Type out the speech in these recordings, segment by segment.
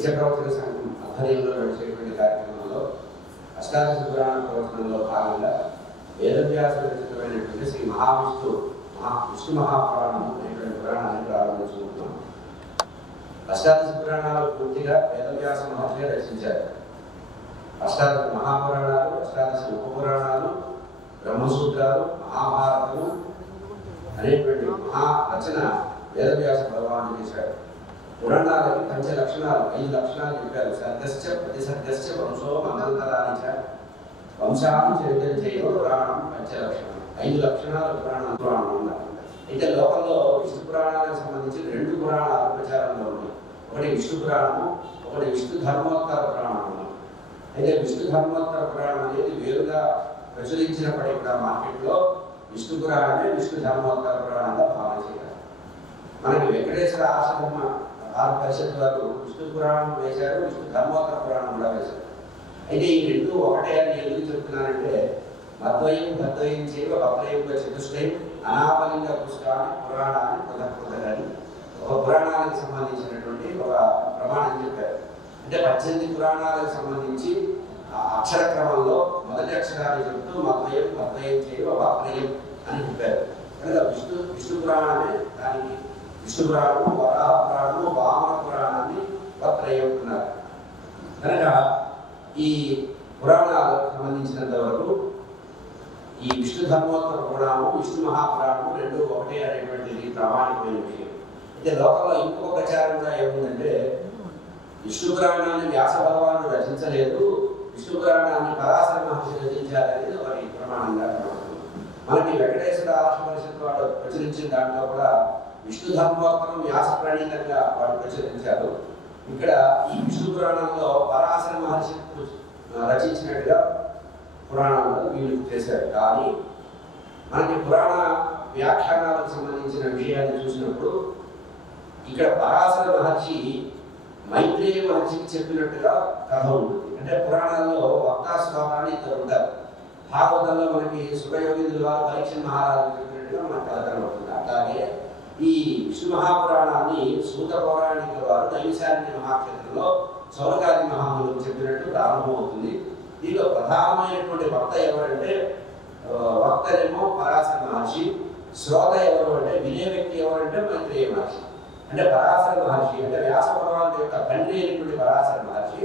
నిత్యప్రవచన సంఘం ఆధ్వర్యంలో నడిచేటువంటి కార్యక్రమంలో అష్టాదశ పురాణ ప్రవచనంలో భాగంగా వేదవ్యాస రచితమైనటువంటి శ్రీ విష్ణు మహాపురాణం అనేటువంటి పురాణాన్ని ప్రారంభించుకుంటున్నాం. అష్టాదశ పురాణాలు పూర్తిగా వేదవ్యాస మహర్షి రచించారు. అష్టాదశ మహాపురాణాలు, అష్టాదశ ఉపపురాణాలు, బ్రహ్మసూత్రాలు, మహాభారతము అనేటువంటి మహారచన వేదవ్యాస భగవానుడు చేశాడు. పురాణాలకి పంచ లక్షణాలు, 5 లక్షణాలు చెప్పారు. సర్గశ్చ ప్రతిసర్గశ్చ వంశో మంగళతరానిచ వంశాన్ని చరిత్ర చేయడం పురాణం పంచ లక్షణాలు. 5 లక్షణాలు పురాణం ఉన్నారు. అయితే లోకంలో విష్ణు పురాణాలకు సంబంధించి 2 పురాణాలు ప్రచారంలో ఉన్నాయి. ఒకటి విష్ణు పురాణము, ఒకటి విష్ణు ధర్మోత్తర పురాణం. అయితే విష్ణు ధర్మోత్తర పురాణం అనేది వేరుగా ప్రచురించినప్పటికీ కూడా మార్కెట్లో విష్ణు పురాణమే విష్ణు ధర్మోత్తర పురాణంగా భావన చేయాలి. మనకి వెంకటేశ్వర ఆశ్రమ పరిషత్ వారు విష్ణు పురాణం వేశారు, విష్ణు ధర్మోత్తర పురాణం కూడా వేశారు. అయితే ఈ 2 ఒకటే అని ఎందుకు చెప్తున్నానంటే మద్వయం చేయవ వక్రయం చతుష్టయం అనామలింగ పుష్పాన్ని పురాణాన్ని పునఃపునరని ఒక పురాణానికి సంబంధించినటువంటి ఒక ప్రమాణం చెప్పారు. అంటే 18 పురాణాలకు సంబంధించి అక్షర క్రమంలో మొదటి అక్షరాన్ని చెప్తూ మద్వయం చేయవ వక్రయం అని చెప్పారు. కనుక విష్ణు పురాణమే దానికి విష్ణు పురాణము, వరాహ పురాణము, వామన పురాణాన్ని వక్రయం అన్నారు. కనుక ఈ పురాణాలకు సంబంధించినంత వరకు ఈ విష్ణు ధర్మోత్తర పురాణము, విష్ణు మహాపురాణము 2 ఒకటే అనేటువంటిది ప్రామాణికమైన విషయం. అయితే లోకంలో ఇంకొక ప్రచారం కూడా ఏముందంటే విష్ణు పురాణాన్ని వ్యాస భగవానుడు రచించలేదు, విష్ణు పురాణాన్ని పరాశర మహర్షి రచించారనేది వారి ప్రమాణంగా కనబడుతుంది. మనకి వెంకటేశ్వర ఆశ్రమ పరిషత్ వాడు ప్రచురించిన దాంట్లో కూడా విష్ణు ధర్మోత్తరం వ్యాస ప్రణీతంగా వాడు ప్రచురించారు. ఇక్కడ ఈ విష్ణు పురాణంలో పరాశర మహర్షి రచించినట్టుగా పురాణాలను వీళ్ళు చేశారు. కానీ మనకి పురాణ వ్యాఖ్యానాలకు సంబంధించిన విషయాన్ని చూసినప్పుడు ఇక్కడ పరాశర మహర్షి మైత్రేయ మహర్షికి చెప్పినట్టుగా కథ ఉంటుంది. అంటే పురాణాల్లో వక్తా శ్లోకాన్ని ఇద్దరు ఉంటారు. భాగవతంలో మనకి సుఖయోగింద్రుల వారు పరీక్ష మహారాజు చెప్పినట్టుగా మనకు కథ కనబడుతుంది. అట్లాగే ఈ విష్ణు మహాపురాణాన్ని సూత పౌరాణికుల వారు నైమిషారణ్య మహాక్షేత్రంలో సౌనకాది మహామునులకు చెప్పినట్టు ప్రారంభమవుతుంది. దీనిలో ప్రధానమైనటువంటి వక్త ఎవరంటే వక్తనేమో పరాశర మహర్షి, శ్రోత ఎవరు అంటే వినే వ్యక్తి ఎవరంటే మైత్రేయ మహర్షి. అంటే పరాశర మహర్షి అంటే వ్యాస భగవానుడి యొక్క తండ్రి అయినటువంటి పరాశర మహర్షి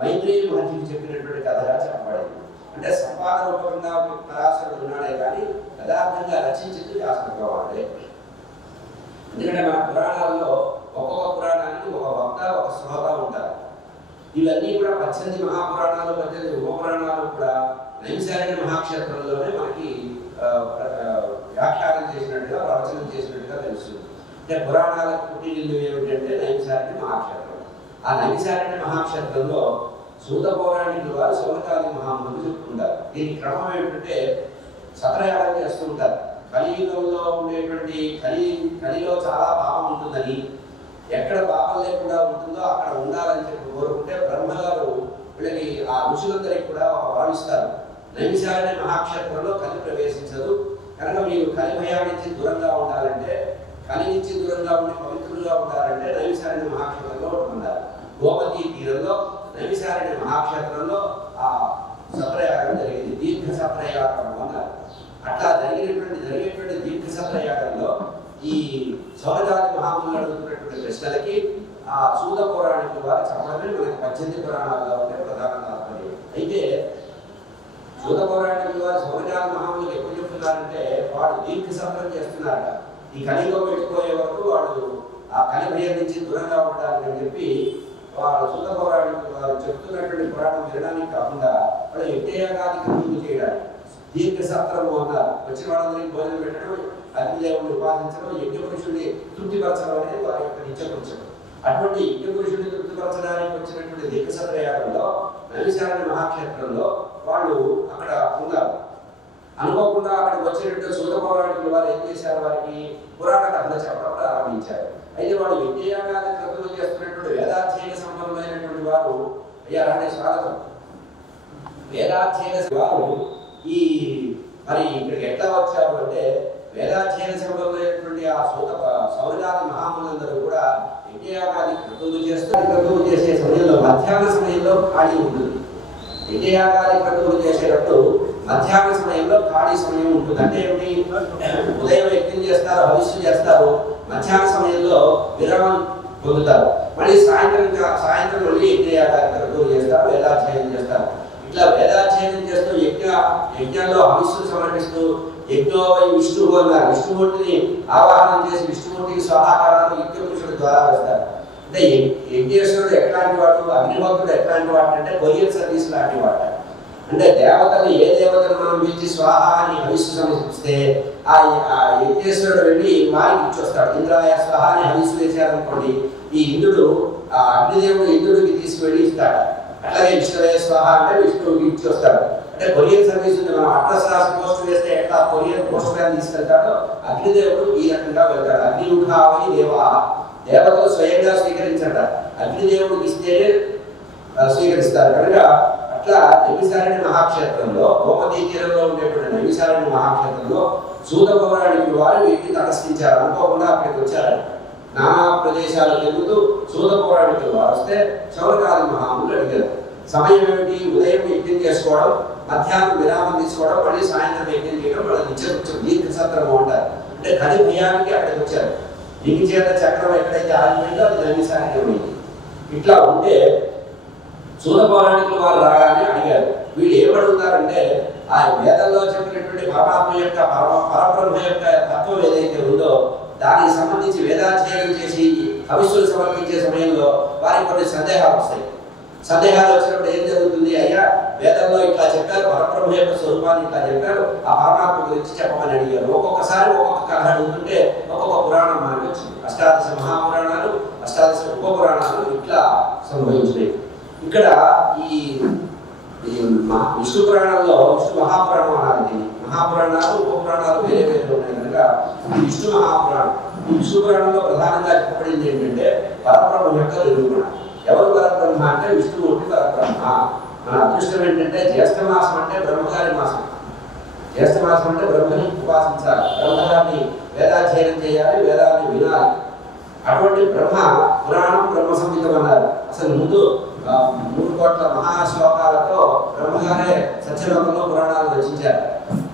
మైత్రేయ మహర్షికి చెప్పినటువంటి కథగా చెప్పబడింది. అంటే సంపాద రూపంగా పరాశరుడు ఉన్నాడే కానీ యథార్థంగా రచించింది వ్యాస భగవానుడే. ఎందుకంటే మన పురాణాల్లో ఒక్కొక్క పురాణానికి ఒక వక్త, ఒక శ్రోత ఉంటారు. ఇవన్నీ కూడా 18 మహాపురాణాలు, 18 ఉపపురాణాలు కూడా నైమిషారణ్య మహాక్షేత్రంలోనే మనకి వ్యాఖ్యానం చేసినట్టుగా, ప్రవచనం చేసినట్టుగా తెలుస్తుంది. అంటే పురాణాలకు పుట్టినిల్లు ఏమిటంటే నైమిషారణ్య మహాక్షేత్రం. ఆ నైమిషారణ్య మహాక్షేత్రంలో సూత పౌరాణికుల వారు సౌనకాది మహామునులు చెప్తుంటారు. దీని క్రమం ఏమిటంటే సత్రయాగం చేస్తుంటారు. కలియుగంలో ఉండేటువంటి కలిలో చాలా పాపం ఉంటుందని, ఎక్కడ పాపం లేకుండా ఉంటుందో అక్కడ ఉండాలని చెప్పి కోరుకుంటే బ్రహ్మగారు వీళ్ళకి ఆ ఋషులందరికీ కూడా భావిస్తారు. నైమిషారణ్య మహాక్షేత్రంలో కలి ప్రవేశించదు కనుక మీరు కలి భయాన్ని నుంచి దూరంగా ఉండాలంటే, కలి నుంచి దూరంగా ఉండి పవిత్రులుగా ఉండాలంటే నైమిషారణ్య మహాక్షేత్రంలో ఉండాలి. గోమతీ తీరంలో నైమిషారణ్య మహాక్షేత్రంలో ఆ సత్రయాగం జరిగింది. దీర్ఘ సత్రయాగం అన్నారు. అట్లా జరిగేటువంటి దీర్ఘ సత్రయాగంలో ఈ సౌనకాది మహామునులు అడుగుతున్నటువంటి ప్రశ్నలకి ఆ సూత పౌరాణికుల వారు చెప్పడమే మనకి 18 పురాణాల్లో ఉండే ప్రధాన తాత్పర్యం. అయితే సూత పౌరాణికుల వారు సౌనకాది మహామునులు ఎప్పుడు చెప్తున్నారంటే వాడు దీర్ఘ సత్రం చేస్తున్నారట. ఈ కలియుగం వెళ్ళిపోయే వరకు వాడు ఆ కలి భయం నుంచి దూరంగా ఉండాలని చెప్పి వాడు సూత పౌరాణికుల వారు చెప్తున్నటువంటి పురాణం వినడానికి కాకుండా వాడు యజ్ఞయాగాదికి ముందు చేయడానికి దీర్ఘ సత్రము అన్నారు. వచ్చిన వాళ్ళందరికీ భోజనం పెట్టడం, అగ్నిదేవుని ఉపాసించడం, యజ్ఞ పురుషుడిని తృప్తిపరచడం అనేది వారి యొక్క నిత్యకృత్యం. అటువంటి యజ్ఞ పురుషుడిని తృప్తిపరచడానికి వచ్చినటువంటి దీర్ఘ సత్రయాగంలో నైమిషారణ్య మహాక్షేత్రంలో వాళ్ళు అక్కడ ఉన్నారు. అనుకోకుండా అక్కడికి వచ్చినట్టు సూత పౌరాణికుల వారు ఏం చేశారు, వారికి పురాణ కథలు చెప్పడం ప్రారంభించారు. అయితే వాడు యజ్ఞయాగాది కథలు చేస్తున్నటువంటి వేదాధ్యయన సంబంధమైనటువంటి వారు అయ్యారంటే స్వాగతం. వేదాధ్యయన వారు ఈ మరి ఇక్కడికి ఎట్లా వచ్చారు అంటే వేదాధ్యయన సంబంధమైనటువంటి ఆ సౌరగాది మహాములందరూ కూడా యజ్ఞయాగాది క్రతువులు చేసే సమయంలో మధ్యాహ్న సమయంలో ఖాళీ ఉంటుంది. యజ్ఞయాగాది క్రతువులు చేసేటప్పుడు మధ్యాహ్న సమయంలో ఖాళీ సమయం ఉంటుంది. అంటే ఏమిటి? ఉదయం యజ్ఞం చేస్తారు, హవిస్సు చేస్తారు, మధ్యాహ్న సమయంలో విరామం పొందుతారు, మళ్ళీ సాయంత్రం మళ్ళీ యజ్ఞయాగాది క్రతువులు చేస్తారు, వేదాధ్యయనం చేస్తారు. ఇట్లా వేదాధ్యయనం చేస్తూ యజ్ఞంలో హవిస్సులు సమర్పిస్తూ యజ్ఞోవై విష్ణువు అన్నారు. విష్ణుమూర్తిని ఆవాహనం చేసి విష్ణుమూర్తికి స్వాహాకారాలు యజ్ఞపురుషుడి ద్వారా వేస్తారు. అంటే యజ్ఞేశ్వరుడు ఎట్లాంటి వాడు, అగ్నిభక్తుడు ఎట్లాంటి వాడు అంటే కొరియర్ సర్వీస్ లాంటి వాడు. అంటే దేవతలు ఏ దేవతను మనం పిలిచి స్వాహ అని హవిస్సు సమర్పిస్తే ఆ యజ్ఞేశ్వరుడు వెళ్ళి వారికి ఇచ్చొస్తాడు. ఇంద్రాయ స్వాహ అని హవిస్సు వేశారనుకోండి, ఈ ఇంద్రుడు ఆ అగ్నిదేవుడు ఇంద్రుడికి తీసుకువెళ్ళి ఇస్తాడు. అట్లాగే విష్ణువే స్వాహ అంటే విష్ణువుకి ఇచ్చి వస్తాడు. అంటే కొరియర్ సర్వీస్ ఉంది. మనం అడ్రస్ రాసి పోస్ట్ వేస్తే ఎట్లా కొరియర్ పోస్ట్ మ్యాన్ తీసుకెళ్తాడో అగ్నిదేవుడు ఈ రకంగా వెళ్తాడు. అగ్నిముఖావని దేవా, దేవతలు స్వయంగా స్వీకరించట, అగ్నిదేవుడికి ఇస్తేనే స్వీకరిస్తారు. కనుక అట్లా నైమిసారణ్య మహాక్షేత్రంలో గోమతీ తీరంలో ఉండేటువంటి నైమిసారణ్య మహాక్షేత్రంలో సూత పౌరాణికులు వారు వీటిని తటస్థించారు. అనుకోకుండా అక్కడికి వచ్చారు. నానా ప్రదేశాలు తిరుగుతూ సూత పౌరాణికులు వారు వస్తే శౌనకాది మహాములు అడిగారు, సమయం ఏమిటి? ఉదయం యజ్ఞం చేసుకోవడం, మధ్యాహ్నం విరామం తీసుకోవడం, మళ్ళీ సాయంత్రం యజ్ఞం చేయడం, వాళ్ళ నిత్య దీర్ఘ సత్రము అంటారు. అంటే కలి భయానికి అక్కడికి వచ్చారు. దీని చేత చక్రం ఎక్కడైతే ఆగిపోయిందో అది నైమిసారణ్యమైంది. ఇట్లా ఉంటే సూత పౌరాణికులు వారు రాగానే అడిగారు. వీళ్ళు ఏమడుగుతారంటే ఆ వేదంలో చెప్పినటువంటి పరమాత్మ యొక్క పరబ్రహ్మ యొక్క తత్వం ఏదైతే ఉందో దానికి సంబంధించి వేదాధ్యయనం చేసి హవిస్సులు సమర్పించే సమయంలో వారికి కొన్ని సందేహాలు వస్తాయి. సందేహాలు వచ్చినప్పుడు ఏం జరుగుతుంది? అయ్యా వేదంలో ఇట్లా చెప్పారు, పరబ్రహ్మ యొక్క స్వరూపాన్ని ఇట్లా చెప్పారు, ఆ పరమాత్మ గురించి చెప్పమని అడిగారు. ఒక్కొక్కసారి ఒక్కొక్క కథ అడుగుతుంటే ఒక్కొక్క పురాణం మనకి వచ్చింది. అష్టాదశ మహాపురాణాలు, అష్టాదశ ఉపపురాణాలు ఇట్లా సంభవించినాయి. ఇక్కడ ఈ విష్ణు పురాణంలో విష్ణు మహాపురాణం అనాలి. దీన్ని మహాపురాణాలు ఉపపురాణాలు వేరే వేరే ఉన్నాయి కనుక విష్ణు మహాపురాణం. ఈ విష్ణు పురాణంలో ప్రధానంగా చెప్పబడింది ఏంటంటే పరబ్రహ్మ యొక్క నిరూపణ. ఎవరు పరబ్రహ్మ అంటే విష్ణుమూర్తి పరబ్రహ్మ. మన అదృష్టం ఏంటంటే జ్యేష్ఠమాసం అంటే బ్రహ్మగారి మాసం. జ్యేష్ఠమాసం అంటే బ్రహ్మని ఉపాసించాలి, బ్రహ్మగారిని వేదాధ్యయనం చేయాలి, వేదాన్ని వినాలి. అటువంటి బ్రహ్మ పురాణం బ్రహ్మ సంహితం అన్నారు. అసలు ముందు 3 కోట్ల మహాశ్లోకాలతో బ్రహ్మగారే సత్యలోకంలో పురాణాలు రచించారు.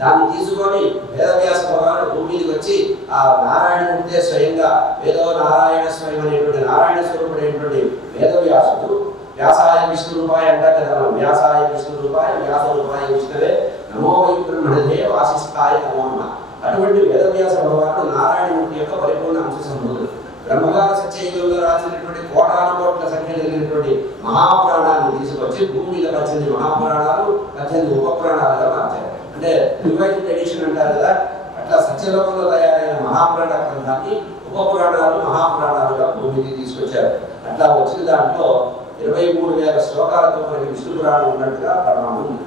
దాన్ని తీసుకొని వేదవ్యాస భగవానుడు భూమి మీదకి వచ్చి ఆ నారాయణమూర్తే స్వయంగా వేదో నారాయణ స్వయం అనేటువంటి నారాయణ స్వరూపుడైనటువంటి వేదవ్యాసుడు వ్యాసాయ విష్ణు రూపాయ అంటారు కదా, వ్యాసాయ విష్ణు రూపాయ వ్యాస రూపాయ విష్ణువే నమో వై బ్రహ్మణే వాసిష్ఠాయ నమో నమః. అటువంటి వేదవ్యాస భగవానుడు నారాయణమూర్తి యొక్క పరిపూర్ణ అంశ సంబోధుడు. బ్రహ్మగారు సత్యయుగంలో రాసినటువంటి కోటాను కోట్ల సంఖ్య కలిగినటువంటి మహాపురాణాన్ని తీసుకొచ్చి భూమి మీద 18 మహాపురాణాలు 18 ఉపపురాణాలుగా మార్చారు. అంటే రివైజ్డ్ ఎడిషన్ అంటారు కదా, అట్లా సత్యలోకంలో తయారైన మహాపురాణ గ్రంథాన్ని ఉపపురాణాలు మహాపురాణాలుగా భూమికి తీసుకొచ్చారు. అట్లా వచ్చిన దాంట్లో 23,000 శ్లోకాలతో మనకి విష్ణు పురాణం ఉన్నట్టుగా ప్రమాణం ఉంది.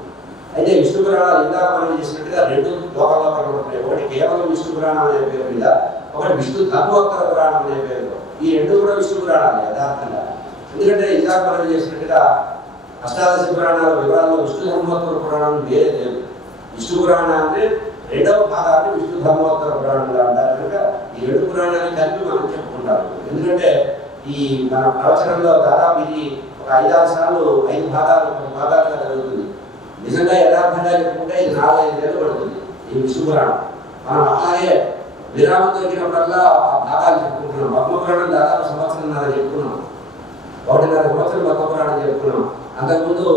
అయితే విష్ణు పురాణాలు ఇందాక మనం చేసినట్టుగా 2 లోకంలో కనబడుతున్నాయి. ఒకటి కేవలం విష్ణు పురాణం అనే పేరు మీద, ఒకటి విష్ణు ధర్మోత్తర పురాణం అనే పేరులో. ఈ 2 కూడా విష్ణు పురాణాలు యథార్థంగా. ఎందుకంటే ఇందాక మనం చేసినట్టుగా అష్టాదశ పురాణాల వివరాల్లో విష్ణు ధర్మోత్తర పురాణం వేరే లేదు. విష్ణు పురాణాన్ని 2వ భాగాన్ని విష్ణు ధర్మోత్తర పురాణంగా అంటారు. కనుక ఈ 2 పురాణాన్ని కలిపి మనం చెప్పుకుంటాము. ఎందుకంటే ఈ మన ప్రవచనంలో దాదాపు ఇది ఒక 5-6 సార్లు 5 భాగాలుగా జరుగుతుంది. నిజంగా యథార్థంగా చెప్పుకుంటే ఇది 4-5 ఏళ్ళు పడుతుంది ఈ విష్ణు పురాణం. మనం అట్లాగే విరామం దొరికినప్పుడల్లా భాగాలు చెప్పుకుంటున్నాం. పద్మపురాణం దాదాపు సంవత్సరంన్నర చెప్పుకున్నాం, 1.5 సంవత్సరం పద్మపురాణం చెప్పుకున్నాం. అంతకుముందు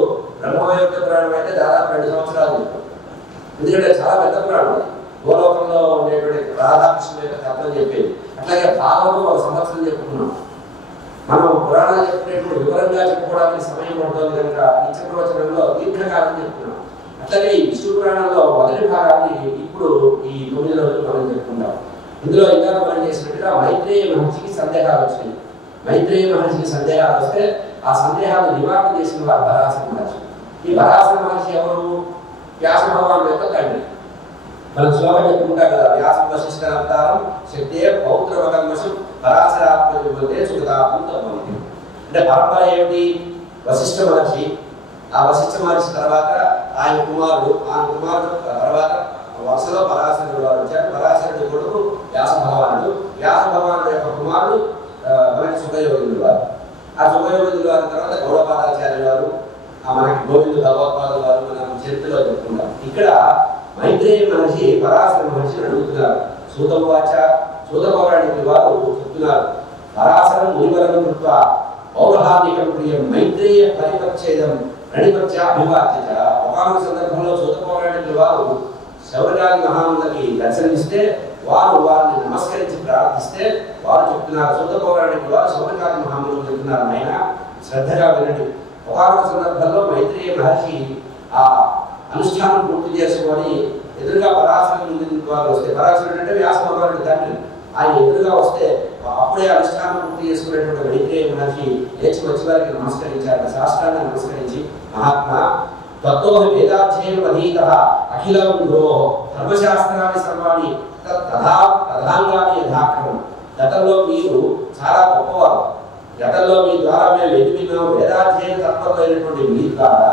బ్రహ్మవైవర్త పురాణం అయితే దాదాపు 2 సంవత్సరాలు చెప్పుకున్నాం. ఎందుకంటే చాలా పెద్ద పురాణం, గోలోకంలో ఉండేటువంటి రాధాకృష్ణ యొక్క తత్వం చెప్పేది. అట్లాగే భాగవతం 1 సంవత్సరం చెప్పుకున్నాం. మనం పురాణాలు చెప్పుకునేప్పుడు వివరంగా చెప్పుకోవడానికి సమయం పడుతుంది కనుక నిత్య ప్రవచనంలో దీర్ఘకాలం చెప్పుకున్నాం. అట్లాగే ఈ విష్ణు పురాణంలో మొదటి భాగాన్ని ఇప్పుడు ఈ 9 రోజులు మనం చెప్పుకుంటాం. ఇందులో ఇంకా మనం చేసినట్టుగా మైత్రేయ మహర్షికి సందేహాలు వచ్చినాయి. మైత్రేయ మహర్షికి సందేహాలు వస్తే ఆ సందేహాలు నివారణ చేసిన వారు పరాశర మహర్షి. ఈ పరాశర మహర్షి ఎవరు? వ్యాస భగవానుడు యొక్క తండ్రి. మనం శ్లోకం చెప్పుకుంటాం కదా, వ్యాస వశిష్ఠ అవతారం శక్తే పౌత్రవగమశం పరాశరాత్మజువంతే సుగతాపం తప్పంది. అంటే పరంపర ఏమిటి? వశిష్ఠ మహర్షి, ఆ వశిష్ఠ మహర్షి తర్వాత ఆయన కుమారుడు, ఆ కుమారుడు తర్వాత వరుసలో పరాశరుడు వారు వచ్చారు. పరాశరుడి కొడుకు వ్యాస భగవానుడు. వ్యాస భగవానుడు యొక్క కుమారుడు మనకి సుఖయోగిందుడు వారు. ఆ సుఖయోగిందుడు వారి తర్వాత గౌడపాదాచార్యులు వారు, మనకి గోవింద భగవత్పాదులు వారు మనం చరిత్రలో చెప్పుకుంటాం. ఇక్కడ మైత్రేయ మహర్షి పరాశర మహర్షిని అడుగుతున్నారు. సూతవాచ సూత పౌరాణికులు వారు చెప్తున్నారు, పరాశరం మునివరం కృత్వ పౌరహానికం ప్రియం మైత్రేయ పరిపచ్ఛేదం రణిపత్య అభివాద్యత. ఒకనొక సందర్భంలో సూత పౌరాణికులు వారు శౌనకాది మహాములకి దర్శనమిస్తే వారిని నమస్కరించి ప్రార్థిస్తే వారు చెప్తున్నారు, సూత పౌరాణికులు వారు శౌనకాది మహాములు చెప్తున్నారు, ఆయన శ్రద్ధగా వినండి. ఒకనొక సందర్భంలో మైత్రేయ మహర్షి ఆ అనుష్ఠానం పూర్తి చేసుకొని ఎదురుగా పరాశరుడు ముందు వారు వస్తే, పరాశరుడు అంటే వ్యాస భగవానుడి తండ్రి, ఆయన ఎదురుగా వస్తే అప్పుడే అనుష్ఠానం పూర్తి చేసుకునేటువంటి మైత్రేయ మహర్షి లేచి వచ్చి వారికి నమస్కరించారు. శాస్త్రాన్ని నమస్కరించి, మహాత్మా తత్తో వేదాధ్యయనం అధీత అఖిలం గురో ధర్మశాస్త్రాన్ని సర్వాణి తథాంగాన్ని యథాక్రమం. గతంలో మీరు చాలా గొప్పవారు, గతంలో మీ ద్వారా మేము విన్నాం, వేదాధ్యయన తత్పరులైనటువంటి మీ ద్వారా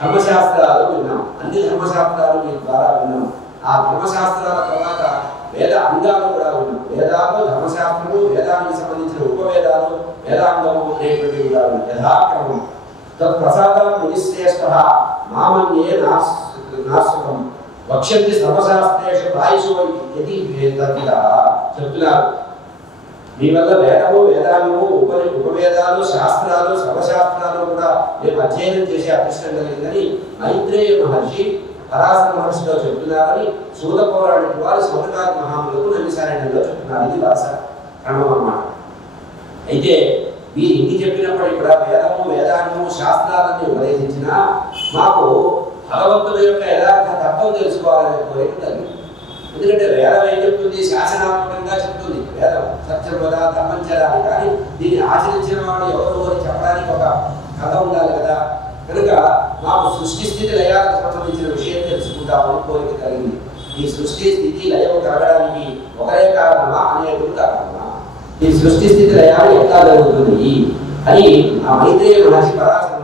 ధర్మశాస్త్రాలు విన్నాం, అన్ని ధర్మశాస్త్రాలు మీ ద్వారా విన్నాం. ఆ ధర్మశాస్త్రాల తర్వాత వేద అంగాలు కూడా విన్నాం. వేదాలు, ధర్మశాస్త్రము, వేదానికి సంబంధించిన ఉపవేదాలు, వేదాంగము అనేటువంటివి కూడా యథాక్రమం. తత్ప్రసాదం మునిశ్రేష్ఠ మామన్యే నాశకం వక్ష్యంతి సర్వశాస్త్రేషు ప్రాయశో ఇది చెప్తున్నారు. మీ వల్ల వేదము, వేదాంగము, ఉపవేదాలు, శాస్త్రాలు, సర్వశాస్త్రాలు కూడా మేము అధ్యయనం చేసే అదృష్టం కలిగిందని మైత్రేయ మహర్షి పరాశర మహర్షితో చెప్తున్నారని సూత పౌరాణికులు వారు శౌనకాది మహాములకు నైమిసారణ్యంలో చెప్తున్నారు. ఇది వరుస క్రమం అన్నమాట. అయితే వీరు ఇన్ని చెప్పినప్పటికీ కూడా వేదము, వేదాంగము, శాస్త్రాలని ఉపదేశించినా మాకు భగవంతుడి యొక్క యథార్థ తత్వం తెలుసుకోవాలనే కోరిక కలిగింది. ఎందుకంటే వేదం ఏం చెప్తుంది? శాసనాత్మకంగా చెప్తుంది. వేదం సత్యం కదా, ధర్మం చేయాలి, కానీ దీన్ని ఆచరించిన వాడు ఎవరు అని చెప్పడానికి ఒక కథ ఉండాలి కదా. కనుక మాకు సృష్టి స్థితి లయాలకు సంబంధించిన విషయం తెలుసుకుంటామని కోరిక కలిగింది. ఈ సృష్టి స్థితి లయం కలగడానికి ఒకరే కారణమా, అనేకులు కారణమా? ఈ సృష్టి స్థితి లయాలు ఎట్లా జరుగుతుంది అని ఆ మైత్రేయ మహర్షి పరాశర